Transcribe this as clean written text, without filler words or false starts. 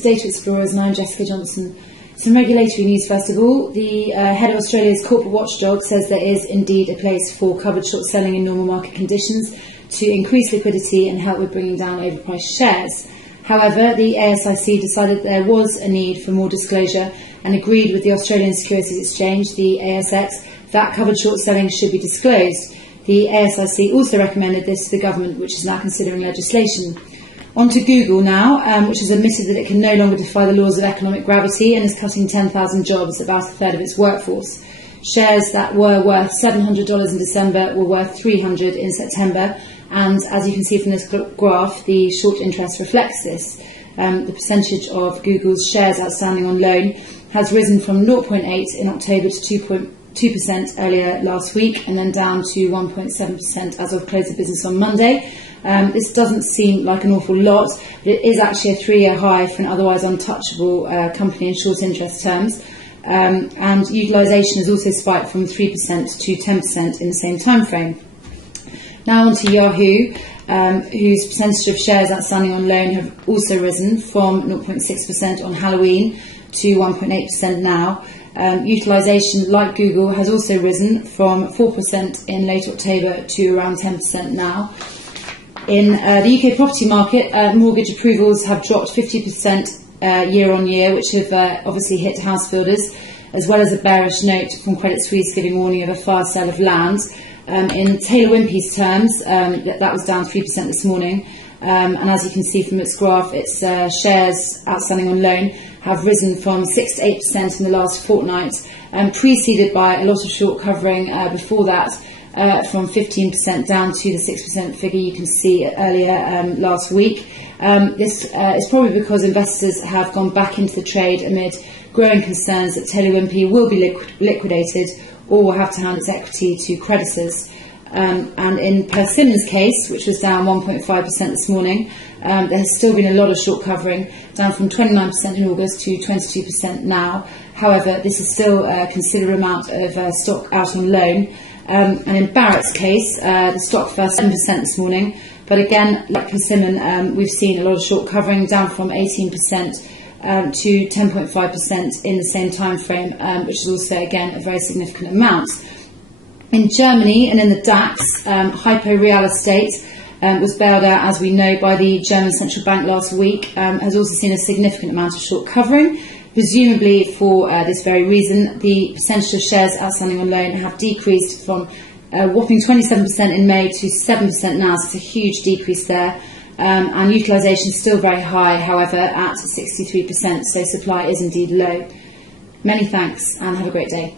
to Data Explorers, and I'm Jessica Johnson. Some regulatory news first of all. The head of Australia's corporate watchdog says there is indeed a place for covered short selling in normal market conditions to increase liquidity and help with bringing down overpriced shares. However, the ASIC decided there was a need for more disclosure and agreed with the Australian Securities Exchange, the ASX, that covered short selling should be disclosed. The ASIC also recommended this to the government, which is now considering legislation. On to Google now, which has admitted that it can no longer defy the laws of economic gravity and is cutting 10,000 jobs, about a third of its workforce. Shares that were worth $700 in December were worth $300 in September, and as you can see from this graph, the short interest reflects this. The percentage of Google's shares outstanding on loan has risen from 0.8 in October to 2% earlier last week, and then down to 1.7% as of close of business on Monday. This doesn't seem like an awful lot, but it is actually a 3-year high for an otherwise untouchable company in short interest terms. And utilisation has also spiked from 3% to 10% in the same time frame. Now on to Yahoo, whose percentage of shares outstanding on loan have also risen from 0.6% on Halloween to 1.8% now. Utilisation, like Google, has also risen from 4% in late October to around 10% now. In the UK property market, mortgage approvals have dropped 50% year on year, which have obviously hit house builders, as well as a bearish note from Credit Suisse giving warning of a fire sale of land. In Taylor Wimpey's terms, that was down 3% this morning, and as you can see from its graph, its shares outstanding on loan have risen from 6 to 8% in the last fortnight, preceded by a lot of short covering before that, from 15% down to the 6% figure you can see earlier last week. This is probably because investors have gone back into the trade amid growing concerns that Taylor Wimpey will be liquidated or will have to hand its equity to creditors. And in Persimmon's case, which was down 1.5% this morning, there has still been a lot of short covering, down from 29% in August to 22% now. However, this is still a considerable amount of stock out on loan. And in Barrett's case, the stock fell 7% this morning. But again, like Persimmon, we've seen a lot of short covering, down from 18% to 10.5% in the same time frame, which is also, again, a very significant amount. In Germany and in the DAX, Hypo Real Estate was bailed out, as we know, by the German central bank last week, has also seen a significant amount of short covering. Presumably for this very reason, the percentage of shares outstanding on loan have decreased from a whopping 27% in May to 7% now, so it's a huge decrease there. And utilisation is still very high, however, at 63%, so supply is indeed low. Many thanks and have a great day.